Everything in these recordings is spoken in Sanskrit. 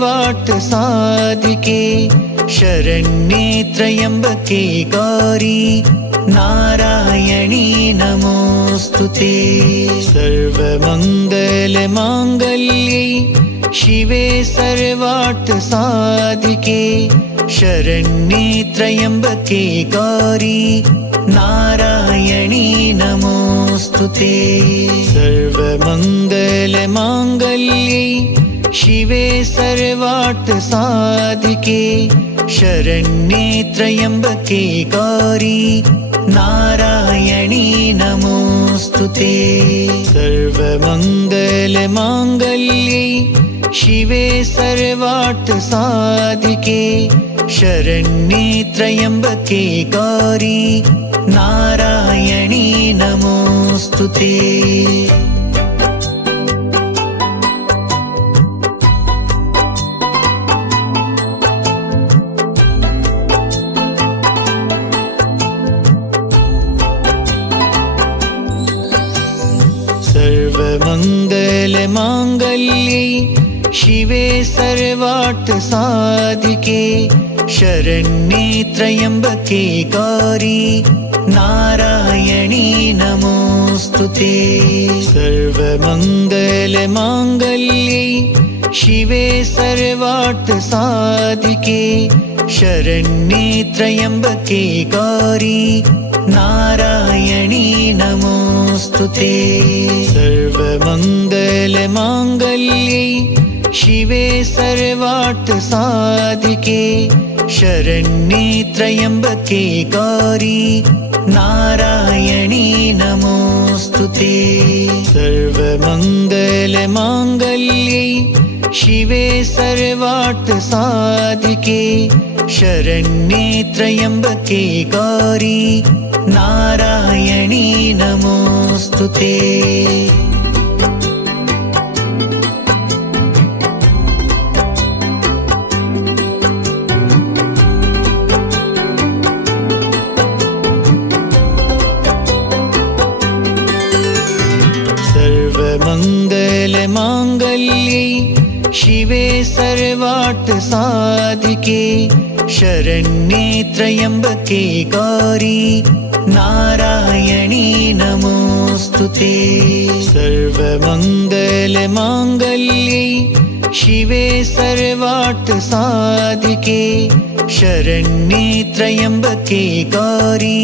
सर्वार्थ साधिके शरण्ये त्र्यम्बके गौरी नारायणी नमोस्तुते। सर्वमङ्गलमाङ्गल्ये शिवे सर्वार्थ साधिके शरण्ये त्र्यम्बके गौरी नारायणी नमोस्तुते। सर्वमङ्गलमाङ्गल्ये शिवे सर्वार्थ साधिके शरण्ये त्र्यम्बके गौरी नारायणी नमोस्तुते। सर्वमङ्गलमाङ्गल्ये शिवे सर्वार्थ साधिके शरण्ये त्र्यम्बके गौरी नारायणी नमोस्तुते। सर्वमङ्गलमाङ्गल्ये शिवे सर्वार्थ साधिके शरण्ये त्र्यम्बके गौरी नारायणी नमोस्तुते। सर्वमङ्गलमाङ्गल्ये शिवे सर्वार्थ साधिके शरण्ये त्र्यम्बके गौरी नारायणी नमोस्तुते। सर्वमङ्गलमाङ्गल्ये शिवे सर्वार्थ साधिके शरण्ये त्र्यम्बके गौरी नारायणी नमोस्तुते। सर्वमङ्गलमाङ्गल्ये शिवे सर्वार्थ साधिके शरण्ये त्र्यम्बके गौरी नारायणी नमोस्तुते। सर्वमङ्गलमाङ्गल्ये शिवे सर्वार्थ साधिके शरण्ये त्र्यम्बके गौरी नारायणी नमोस्तुते। सर्वमङ्गलमाङ्गल्ये शिवे सर्वार्थ साधिके शरण्ये त्र्यम्बके गौरी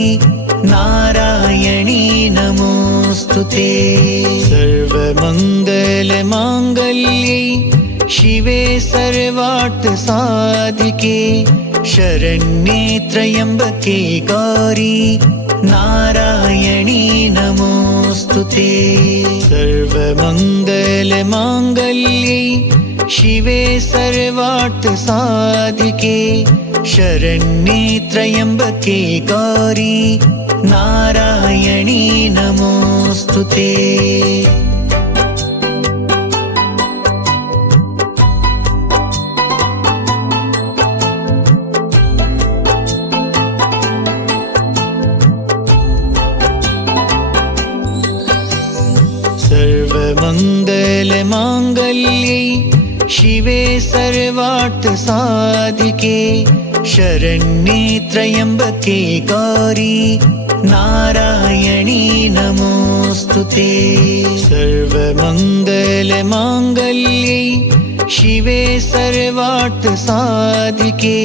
नारायणी नमोस्तुते। सर्वमङ्गलमाङ्गल्ये शिवे सर्वार्थ साधिके शरण्ये त्र्यम्बके गौरी नारायणी नमोस्तुते। सर्वमङ्गलमाङ्गल्ये शिवे सर्वार्थ साधिके शरण्ये त्र्यम्बके गौरी नारायणी नमोस्तुते। सर्वमङ्गलमाङ्गल्ये शिवे सर्वार्थ साधिके शरण्ये त्र्यम्बके गौरी नारायणी नमोस्तुते। सर्वमङ्गलमाङ्गल्ये शिवे सर्वार्थ साधिके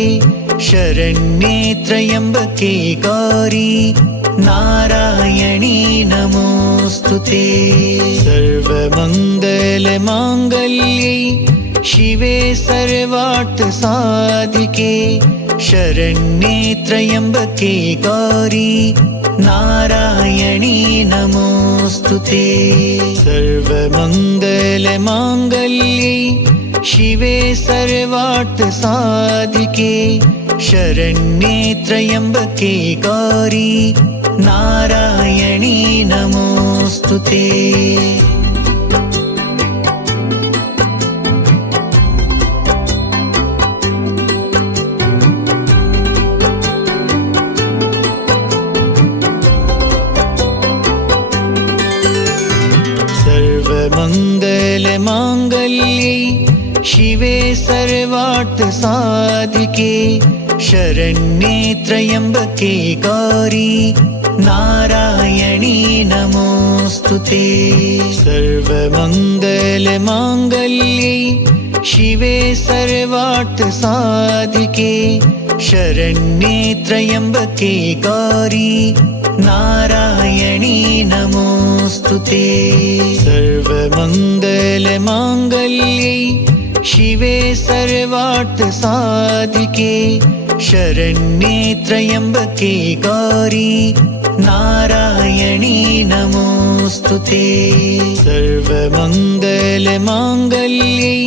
शरण्ये त्र्यम्बके गौरी नारायणी नमोस्तुते। सर्वमङ्गलमाङ्गल्ये शिवे सर्वार्थ साधिके शरण्ये त्र्यम्बके गौरी नारायणी नमोस्तुते। सर्वमङ्गलमाङ्गल्ये शिवे सर्वार्थ साधिके शरण्ये त्र्यम्बके गौरी नारायणी नमोस्तुते। सर्वमङ्गलमाङ्गल्ये शिवे सर्व साधिके शरण्ये त्र्यम्बके गौरी नारायणी नमोऽस्तुते। सर्वमङ्गलमाङ्गल्ये शिवे सर्वार्थसाधिके शरण्ये त्र्यम्बके गौरी नारायणी नमोऽस्तुते। सर्वमङ्गलमाङ्गल्ये शिवे सर्वार्थसाधिके शरण्ये त्र्यम्बके गौरी नारायणी नमोऽस्तुते। सर्वमङ्गलमाङ्गल्ये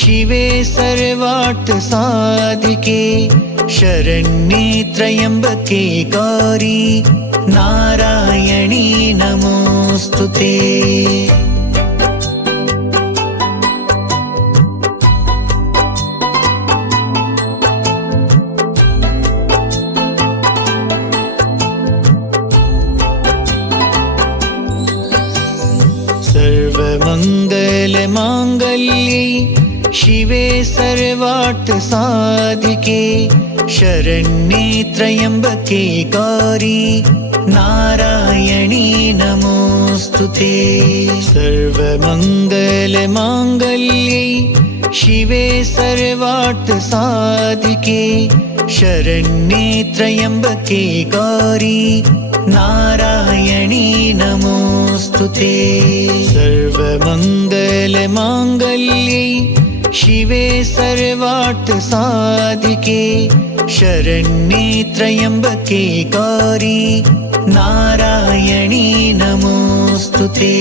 शिवे सर्वार्थसाधिके शरण्ये त्र्यम्बके गौरी नारायणी नमोऽस्तुते। सर्वमङ्गलमाङ्गल्ये शिवे सर्वार्थसाधिके शरण्ये त्र्यम्बके गौरी नारायणी नमोऽस्तुते। सर्वमङ्गलमाङ्गल्ये शिवे सर्वार्थसाधिके शरण्ये त्र्यम्बके गौरी नारायणी नमोऽस्तुते। सर्वमङ्गलमाङ्गल्ये शिवे सर्वार्थसाधिके शरण्ये त्र्यम्बके गौरी नारायणी नमोऽस्तुते।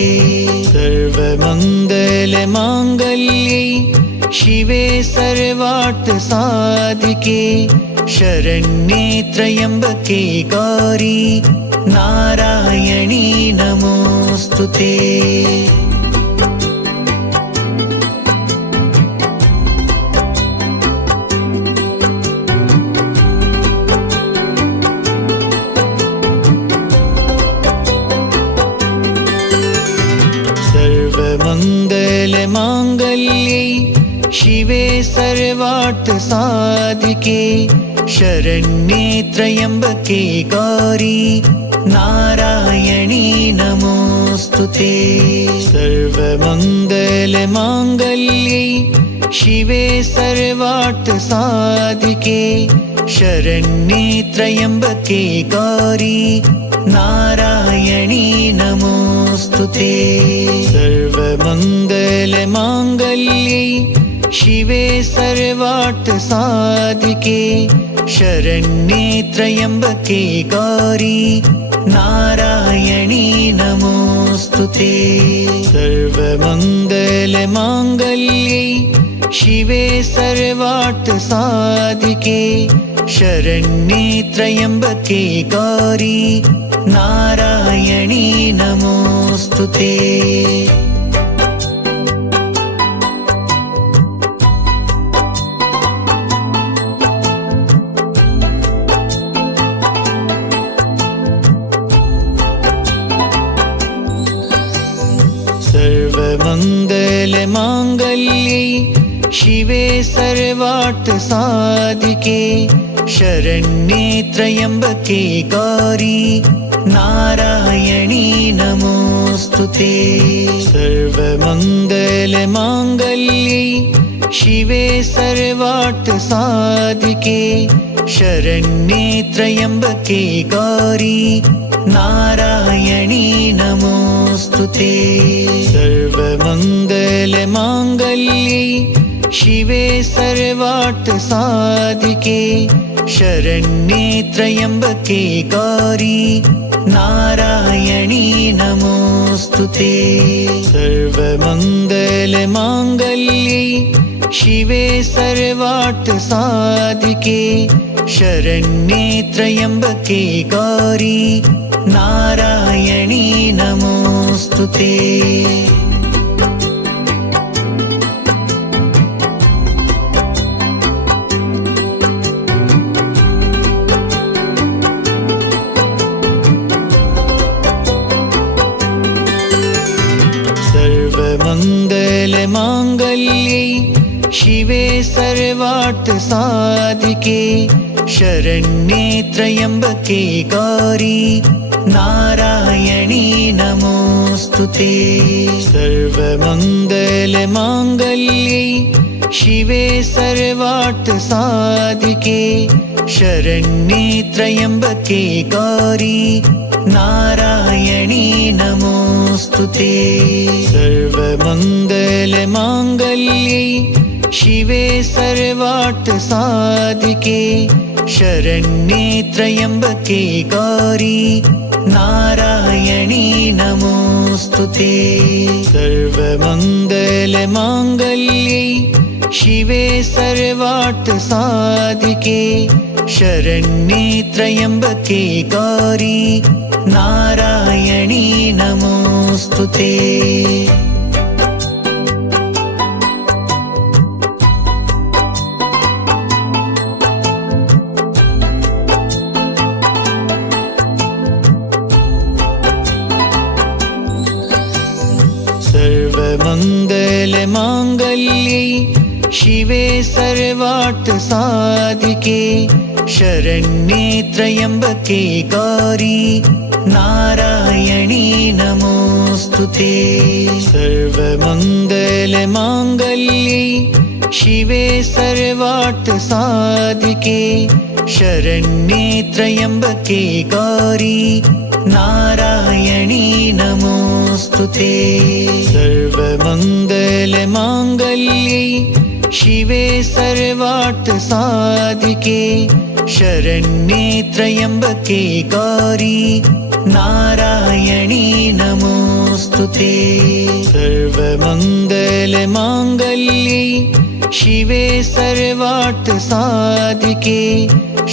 सर्वमङ्गलमाङ्गल्ये शिवे सर्वार्थसाधिके शरण्ये त्र्यम्बके गौरी नारायणी नमोऽस्तुते। सर्वमङ्गलमाङ्गल्ये शिवे सर्वार्थसाधिके शरण्ये त्र्यम्बके गौरी नारायणी नमोऽस्तुते। सर्वमङ्गलमाङ्गल्ये शिवे सर्वार्थसाधिके शरण्ये त्र्यम्बके गौरी नारायणी नमोऽस्तुते। सर्वमङ्गलमाङ्गल्ये शिवे सर्वार्थसाधिके शरण्ये त्र्यम्बके गौरी नारायणी नमोऽस्तुते। सर्वमङ्गलमाङ्गल्ये शिवे सर्वार्थसाधिके शरण्ये त्र्यम्बके गौरी नारायणी नमोऽस्तुते। सर्वमङ्गलमाङ्गल्ये शिवे सर्वार्थसाधिके शरण्ये त्र्यम्बके गौरी नारायणी नमोऽस्तुते। सर्वमङ्गलमाङ्गल्ये शिवे सर्वार्थसाधिके शरण्ये त्र्यम्बके गौरी नारायणी नमोऽस्तुते। सर्वमङ्गलमाङ्गल्ये शिवे सर्वार्थसाधिके शरण्ये त्र्यम्बके गौरी नारायणी नमोऽस्तुते। सर्वमङ्गलमाङ्गल्ये शिवे सर्वार्थसाधिके शरण्ये त्र्यम्बके गौरी नारायणी नमोऽस्तुते। सर्वमङ्गलमाङ्गल्ये शिवे सर्वार्थसाधिके सर्वार्थ साधिके शरण्ये त्र्यम्बके गौरी नारायणी नमोऽस्तुते। सर्वमङ्गलमाङ्गल्ये शिवे सर्वार्थ साधिके शरण्ये त्र्यम्बके गौरी नारायणी नमोऽस्तुते। सर्वमङ्गलमाङ्गल्ये शिवे सर्वार्थ साधिके शरण्ये त्र्यम्बके गौरी नारायणी नमोऽस्तुते। सर्वमङ्गलमाङ्गल्ये शिवे सर्वार्थ साधिके शरण्ये त्र्यम्बके गौरी नारायणी नमोऽस्तुते। सर्वमङ्गलमाङ्गल्ये शिवे सर्वार्थ साधिके शरण्ये त्र्यम्बके गौरी नारायणी नमोऽस्तुते। सर्वमङ्गलमाङ्गल्ये शिवे सर्वार्थ साधिके शरण्ये त्र्यम्बके गौरी नारायणी नमोऽस्तुते। सर्वमङ्गलमाङ्गल्ये शिवे सर्वार्थ साधिके शरण्ये त्र्यम्बके गौरी नारायणी नमोऽस्तुते। सर्वमङ्गलमाङ्गल्ये शिवे सर्वार्थ साधिके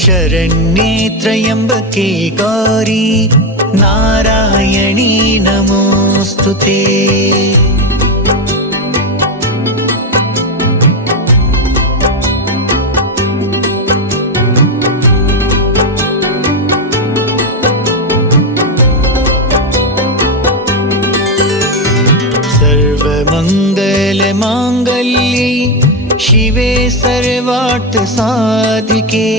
शरण्ये त्र्यम्बके गौरी नारायणी नमोऽस्तुते। सर्वमङ्गलमाङ्गल्ये शिवे सर्वार्थ साधिके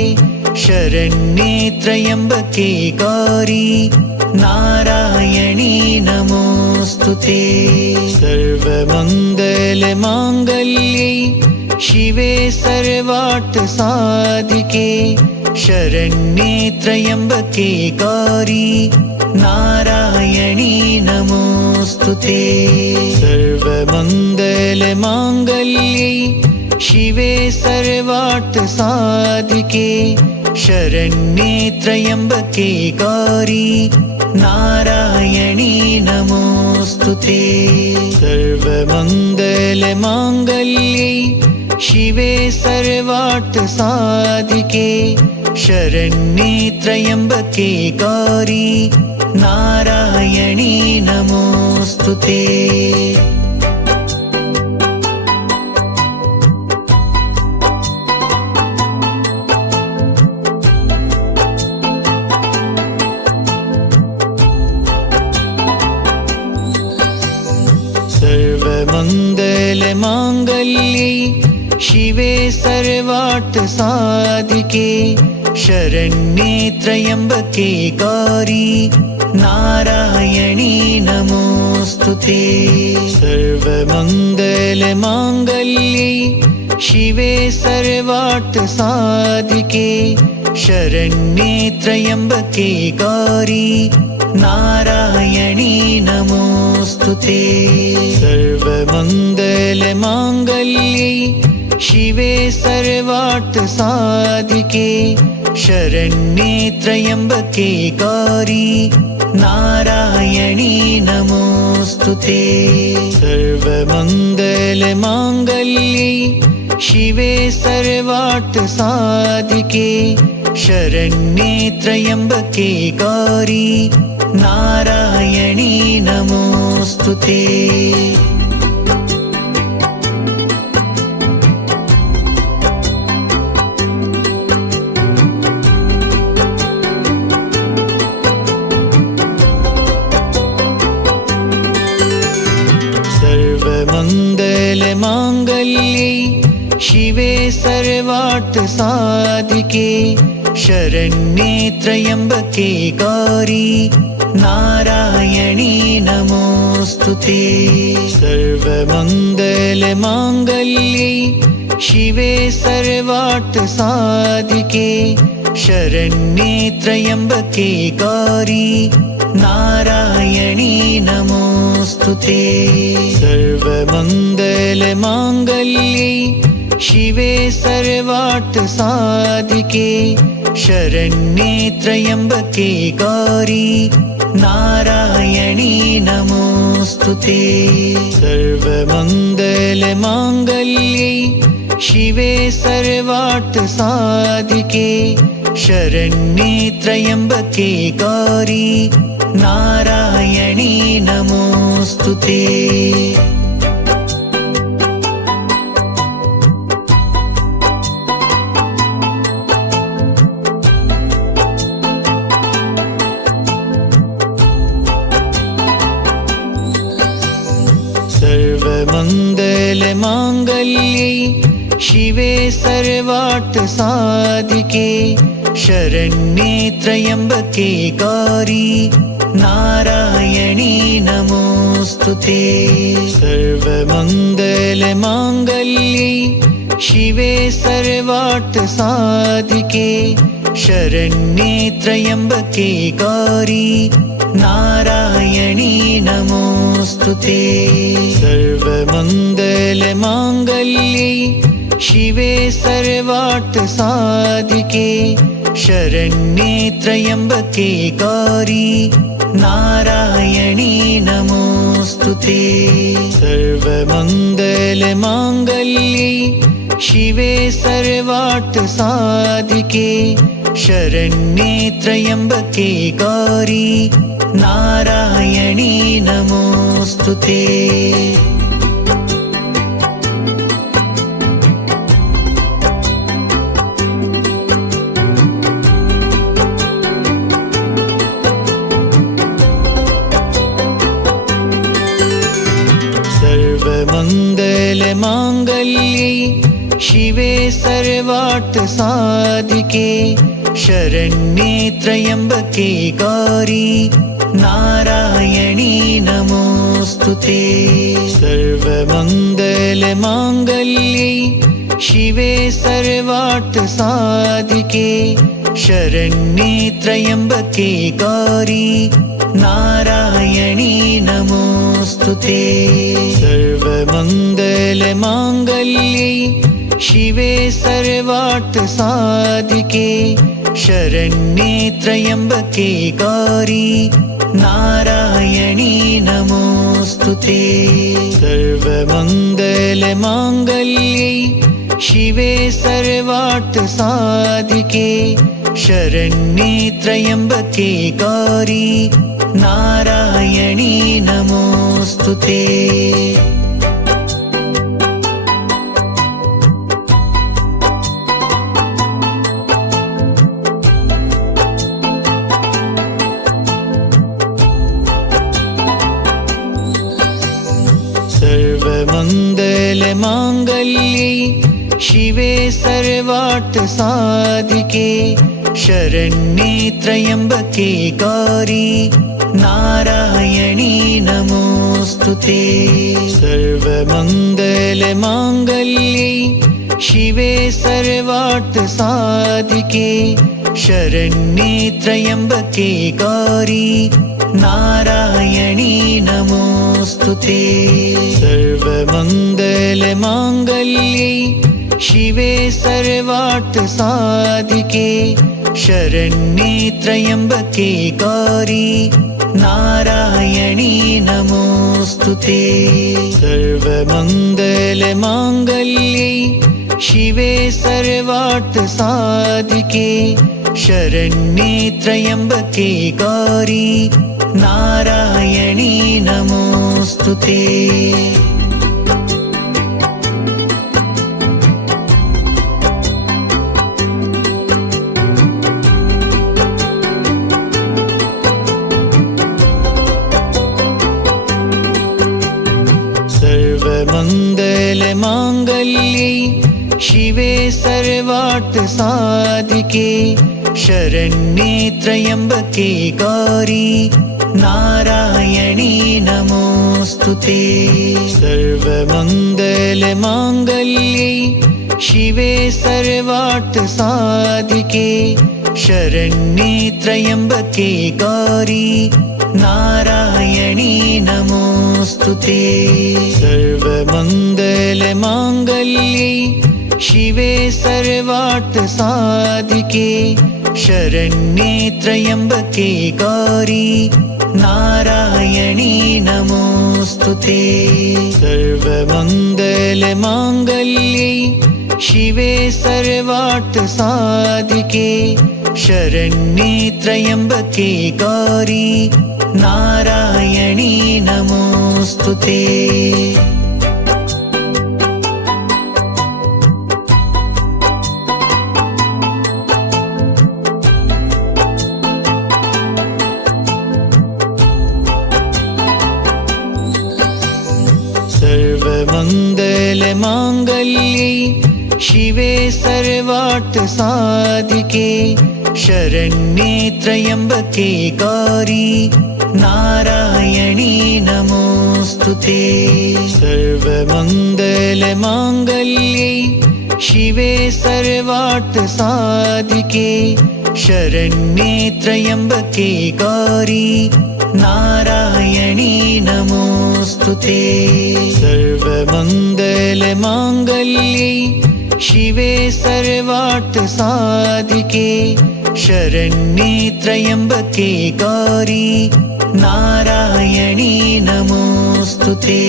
शरण्ये त्र्यम्बके गौरी नारायणी नमोऽस्तुते। सर्वमङ्गलमाङ्गल्ये शिवे सर्वार्थ साधिके शरण्ये त्र्यम्बके गौरी नारायणी नमोऽस्तुते। सर्वमङ्गलमाङ्गल्ये शिवे सर्वार्थ साधिके शरण्ये त्र्यम्बके गौरी नारायणी नमोऽस्तुते। सर्वमङ्गलमाङ्गल्ये शिवे सर्वार्थ साधिके शरण्ये त्र्यम्बके गौरी नारायणी नमोऽस्तुते। सर्वमङ्गलमाङ्गल्ये शिवे सर्वार्थ साधिके शरण्ये त्र्यम्बके गौरी नारायणी नमोऽस्तुते। सर्वमङ्गलमाङ्गल्ये शिवे सर्वार्थ साधिके शरण्ये त्र्यम्बके गौरी नारायणी नमोऽस्तुते। सर्वमङ्गलमाङ्गल्ये शिवे सर्वार्थ साधिके शरण्ये त्र्यम्बके गौरी नारायणी नमोऽस्तुते। सर्वमङ्गलमाङ्गल्ये शिवे सर्वार्थ साधिके शरण्ये त्र्यम्बके गौरी नारायणी नमोऽस्तुते। सर्वमङ्गलमाङ्गल्ये शिवे सर्वार्थ सर्वार्थ साधिके शरण्ये त्र्यम्बके गौरी नारायणी नमोस्तुते। सर्वमङ्गलमाङ्गल्ये शिवे सर्वार्थ साधिके शरण्ये त्र्यम्बके गौरी नारायणी नमोस्तुते। सर्वमङ्गलमाङ्गल्ये शिवे सर्वार्थ साधिके शरण्ये त्र्यम्बके गौरी नारायणी नमोस्तुते। सर्वमङ्गलमाङ्गल्ये शिवे सर्वार्थ साधिके शरण्ये त्र्यम्बके गौरी नारायणी नमोस्तुते। सर्वमङ्गलमाङ्गल्ये शिवे सर्वार्थ साधिके शरण्ये त्र्यम्बके गौरी नारायणी नमोस्तुते। सर्वमङ्गलमाङ्गल्ये शिवे सर्वार्थ साधिके शरण्ये त्र्यम्बके गौरी नारायणी नमोस्तुते। सर्वमङ्गलमाङ्गल्ये शिवे सर्वार्थ साधिके शरण्ये त्र्यम्बके गौरी नारायणी नमोस्तुते। सर्वमङ्गलमाङ्गल्ये शिवे सर्वार्थ साधिके शरण्ये त्र्यम्बके गौरी नारायणी नमोस्तुते। सर्वमङ्गलमाङ्गल्ये शिवे सर्वार्थ साधिके शरण्ये त्र्यम्बके गौरी नारायणी नमोस्तुते। सर्वमङ्गलमाङ्गल्ये शिवे सर्वार्थ साधिके शरण्ये त्र्यम्बके गौरी नारायणी नमोस्तुते। सर्वमङ्गलमाङ्गल्ये शिवे सर्वार्थ साधिके शरण्ये त्र्यम्बके गौरी नारायणी नमोस्तुते। सर्वमङ्गलमाङ्गल्ये शिवे सर्वार्थ साधिके शरण्ये त्र्यम्बके गौरी नारायणी नमोस्तुते। सर्वमङ्गलमाङ्गल्ये शिवे सर्वार्थ साधिके शरण्ये त्र्यम्बके गौरी नारायणी नमोस्तुते। सर्वमङ्गलमाङ्गल्ये शिवे सर्वार्थ साधिके शरण्ये त्र्यम्बके गौरी नारायणी नमोस्तुते। सर्वमङ्गलमाङ्गल्ये शिवे सर्वार्थ साधिके शरण्ये त्र्यम्बके गौरी नारायणी नमोस्तुते। सर्वमङ्गलमाङ्गल्ये शिवे सर्वार्थ साधिके शरण्ये त्र्यम्बके गौरी नारायणी नमोस्तुते। सर्वमङ्गलमाङ्गल्ये शिवे सर्वार्थ सर्वार्थ साधिके शरण्ये त्र्यम्बके गौरी नारायणी नमोऽस्तुते। सर्वमङ्गलमाङ्गल्ये शिवे सर्वार्थ साधिके शरण्ये त्र्यम्बके गौरी नारायणी नमोऽस्तुते। सर्वमङ्गलमाङ्गल्ये शिवे सर्वार्थ साधिके शरण्ये त्र्यम्बके गौरी नारायणी नमोऽस्तुते। सर्वमङ्गलमाङ्गल्ये शिवे सर्वार्थ साधिके शरण्ये त्र्यम्बके गौरी नारायणी नमोऽस्तुते। सर्वमङ्गलमाङ्गल्ये शिवे सर्वार्थ साधिके शरण्ये त्र्यम्बके गौरी नारायणी नमोऽस्तुते। सर्वमङ्गलमाङ्गल्ये शिवे सर्वार्थ साधिके शरण्ये त्र्यम्बके गौरी नारायणी नमोऽस्तुते। सर्वमङ्गलमाङ्गल्ये शिवे सर्वार्थ साधिके शरण्ये त्र्यम्बके गौरी नारायणी नमोऽस्तुते।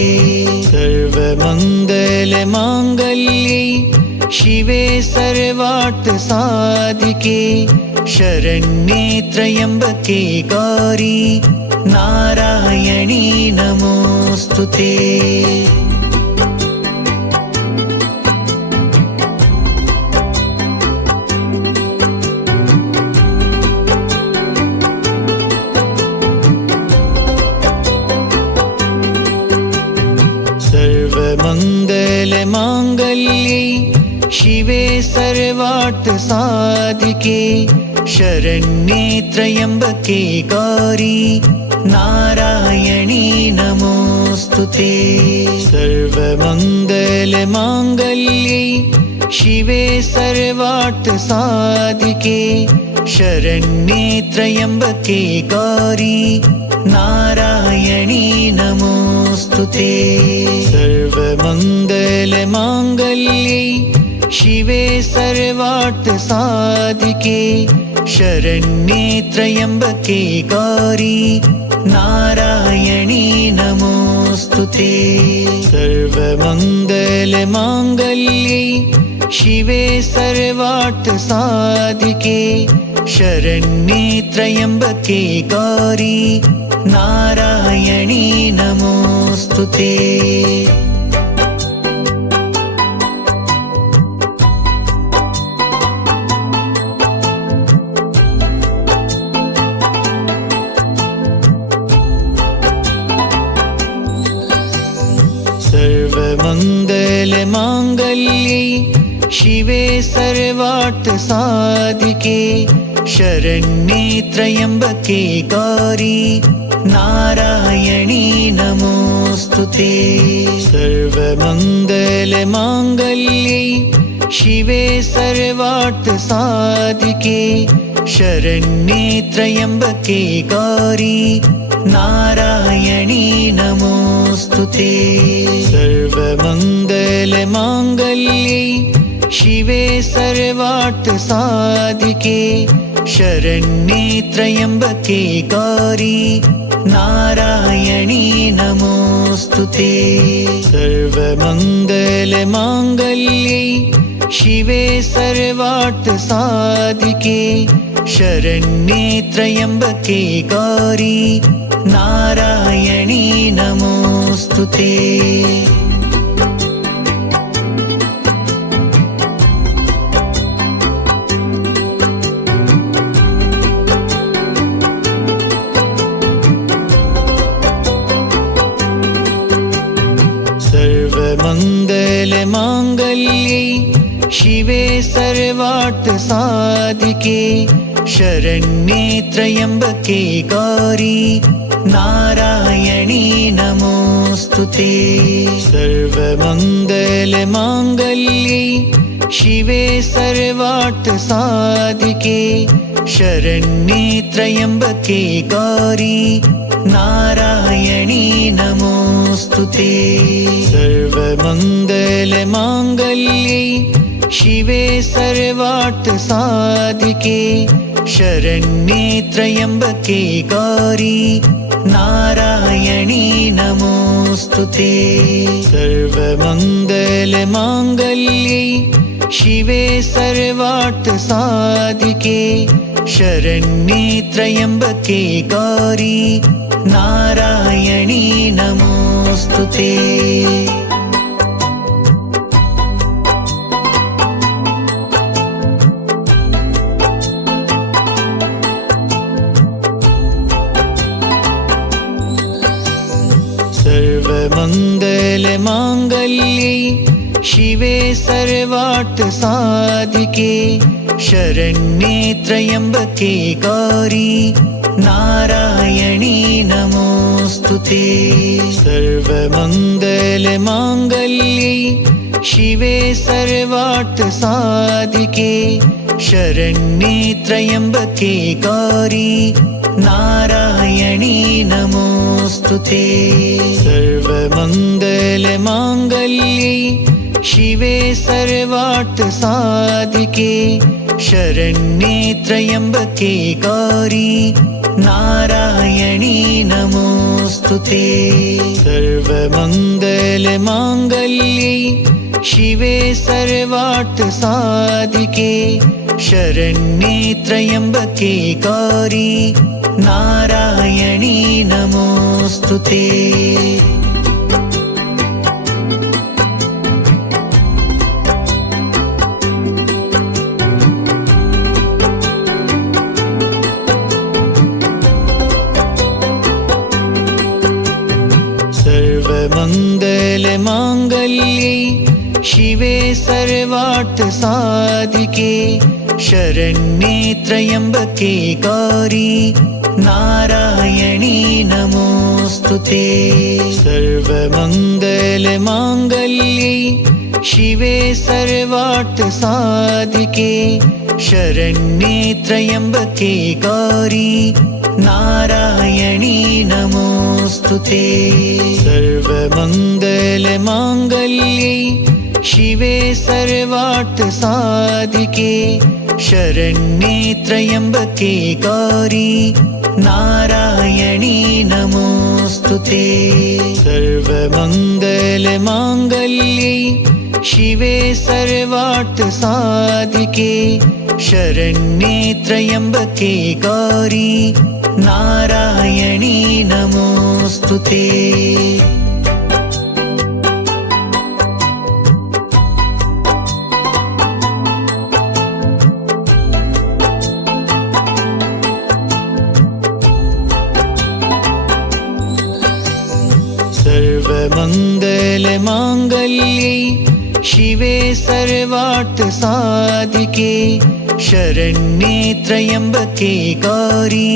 सर्वमङ्गलमाङ्गल्ये शिवे सर्वार्थ साधिके शरण्ये त्र्यम्बके गौरी नारायणी नमोऽस्तुते। सर्वमङ्गलमाङ्गल्ये शिवे सर्वार्थ साधिके शरण्ये त्र्यम्बके गौरी नारायणी नमोऽस्तुते। सर्वमङ्गलमाङ्गल्ये शिवे सर्वार्थ साधिके शरण्ये त्र्यम्बके गौरी नारायणी नमोऽस्तुते। सर्वमङ्गलमाङ्गल्ये शिवे सर्वार्थ साधिके शरण्ये त्र्यम्बके गौरी नारायणी नमोऽस्तुते। सर्वमङ्गलमाङ्गल्ये शिवे सर्वार्थ साधिके शरण्ये त्र्यम्बके गौरी नारायणी नमोऽस्तुते। सर्वमङ्गलमाङ्गल्ये शिवे सर्वार्थ साधिके शरण्ये त्र्यम्बके गौरी नारायणी नमोऽस्तुते। सर्वमङ्गलमाङ्गल्ये शिवे सर्वार्थ साधिके शरण्ये त्र्यम्बके गौरी नारायणी नमोऽस्तुते। सर्वमङ्गलमाङ्गल्ये शिवे सर्वार्थ साधिके शरण्ये त्र्यम्बके गौरी नारायणी नमोऽस्तुते। सर्वमङ्गलमाङ्गल्ये शिवे सर्वार्थ साधिके शरण्ये त्र्यम्बके गौरी नारायणी नमोऽस्तुते। सर्वमङ्गलमाङ्गल्ये शिवे सर्वार्थ सर्वार्थसाधिके शरण्ये त्र्यम्बके गौरी नारायणी नमोऽस्तुते। सर्वमङ्गलमाङ्गल्ये शिवे सर्वार्थसाधिके शरण्ये त्र्यम्बके गौरी नारायणी नमोऽस्तुते। सर्वमङ्गलमाङ्गल्ये शिवे सर्वार्थसाधिके शरण्ये त्र्यम्बके गौरी नारायणी नमोऽस्तुते। सर्वमङ्गलमाङ्गल्ये शिवे सर्वार्थसाधिके शरण्ये त्र्यम्बके गौरी नारायणी नमोऽस्तुते। सर्वमङ्गलमाङ्गल्ये शिवे सर्वार्थसाधिके शरण्ये त्र्यम्बके गौरी नारायणी नमोऽस्तुते। सर्वमङ्गलमाङ्गल्ये शिवे सर्वार्थसाधिके शरण्ये त्र्यम्बके गौरी नारायणी नमोऽस्तुते। सर्वमङ्गलमाङ्गल्ये शिवे सर्वार्थसाधिके शरण्ये त्र्यम्बके गौरी नारायणी नमोऽस्तुते। सर्वमङ्गलमाङ्गल्ये शिवे सर्वार्थसाधिके शरण्ये त्र्यम्बके गौरी नारायणी नमोऽस्तुते। सर्वमङ्गलमाङ्गल्ये शिवे सर्वार्थसाधिके शरण्ये त्र्यम्बके गौरी नारायणी नमोऽस्तुते। सर्वमङ्गलमाङ्गल्ये शिवे सर्वार्थसाधिके शरण्ये त्र्यम्बके गौरी नारायणी नमोऽस्तुते। सर्वमङ्गलमाङ्गल्ये शिवे सर्वार्थसाधिके शरण्ये त्र्यम्बके गौरी नारायणी नमोऽस्तुते। सर्वमङ्गलमाङ्गल्ये शिवे सर्वार्थसाधिके शरण्ये त्र्यम्बके गौरी नारायणी नमोऽस्तुते। सर्वमङ्गलमाङ्गल्ये शिवे सर्वार्थसाधिके शरण्ये त्र्यम्बके गौरी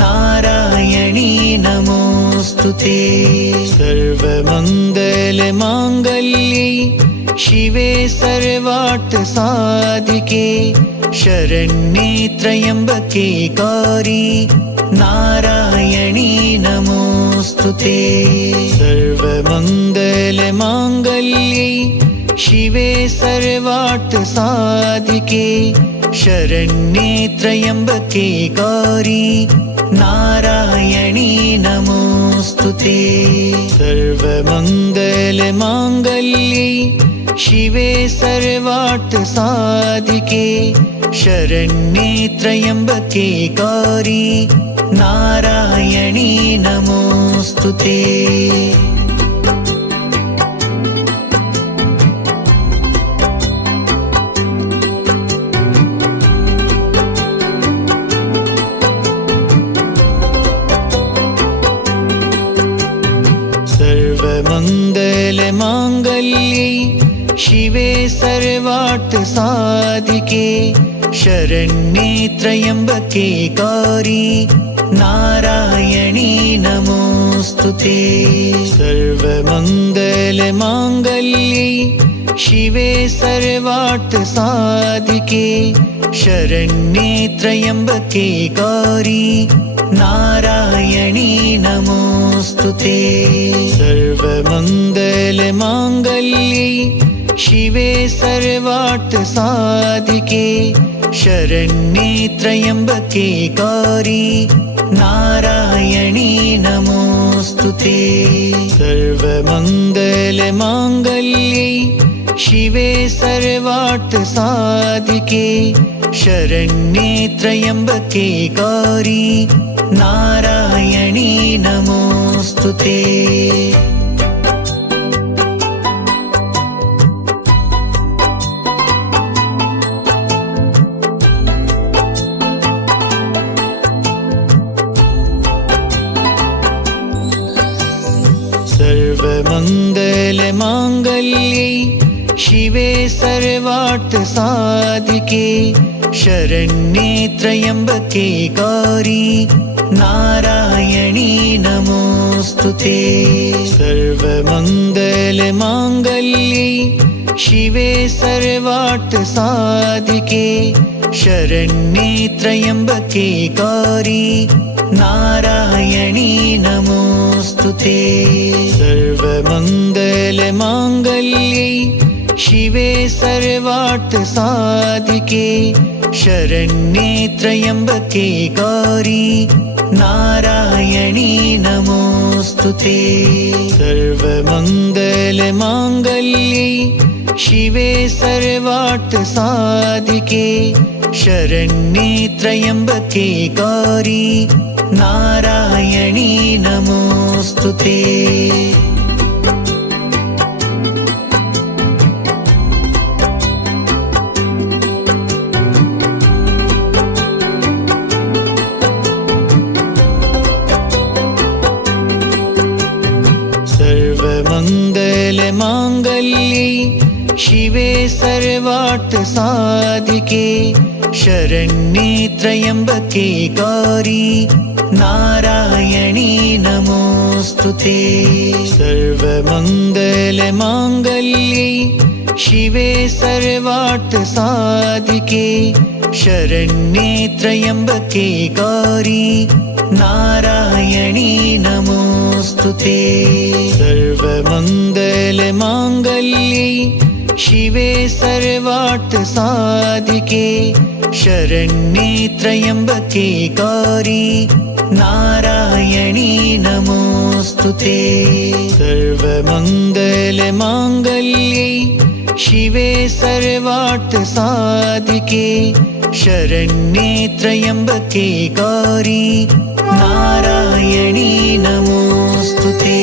नारायणी नमोऽस्तुते। सर्वमङ्गलमाङ्गल्ये शिवे सर्वार्थसाधिके शरण्ये त्र्यम्बके गौरी नारायणी नमोऽस्तुते। सर्वमङ्गलमाङ्गल्ये शिवे सर्वार्थसाधिके शरण्ये त्र्यम्बके गौरी नारायणी नमोऽस्तुते। सर्वमङ्गलमाङ्गल्ये शिवे सर्वार्थसाधिके शरण्ये त्र्यम्बके गौरी नारायणी नमोऽस्तुते। सर्वमङ्गलमाङ्गल्ये शिवे सर्वार्थसाधिके शरण्ये त्र्यम्बके गौरी नारायणी नमोऽस्तुते। सर्वमङ्गलमाङ्गल्ये शिवे सर्वार्थसाधिके शरण्ये त्र्यम्बके गौरी नारायणी नमोऽस्तुते। सर्वमङ्गलमाङ्गल्ये शिवे सर्वार्थसाधिके शरण्ये त्र्यम्बके गौरी नारायणी नमोऽस्तुते। सर्वमङ्गलमाङ्गल्ये शिवे सर्वार्थसाधिके शरण्ये त्र्यम्बके गौरी नारायणी नमोऽस्तुते। सर्वमङ्गलमाङ्गल्ये शिवे सर्वार्थसाधिके शरण्ये त्र्यम्बके गौरी नारायणी नमोऽस्तुते। सर्वमङ्गलमाङ्गल्ये शिवे सर्वार्थसाधिके शरण्ये त्र्यम्बके गौरी नारायणी नमोऽस्तुते। सर्वमङ्गलमाङ्गल्ये शिवे सर्वार्थसाधिके शरण्ये त्र्यम्बके गौरी नारायणी नमोऽस्तुते। सर्वमङ्गलमाङ्गल्ये शिवे सर्वार्थसाधिके शरण्ये त्र्यम्बके गौरी नारायणी नमोऽस्तुते। सर्वमङ्गलमाङ्गल्ये शिवे सर्वार्थसाधिके शरण्ये त्र्यम्बके गौरी नारायणी नमोऽस्तुते। सर्वमङ्गलमाङ्गल्ये शिवे सर्वार्थसाधिके शरण्ये त्र्यम्बके गौरी नारायणी नमोऽस्तुते। सर्वमङ्गलमाङ्गल्ये शिवे सर्वार्थसाधिके शरण्ये त्र्यम्बके गौरी नारायणी नमोऽस्तुते। सर्वमङ्गलमाङ्गल्ये शिवे सर्वार्थसाधिके शरण्ये त्र्यम्बके गौरी नारायणी नमोऽस्तुते।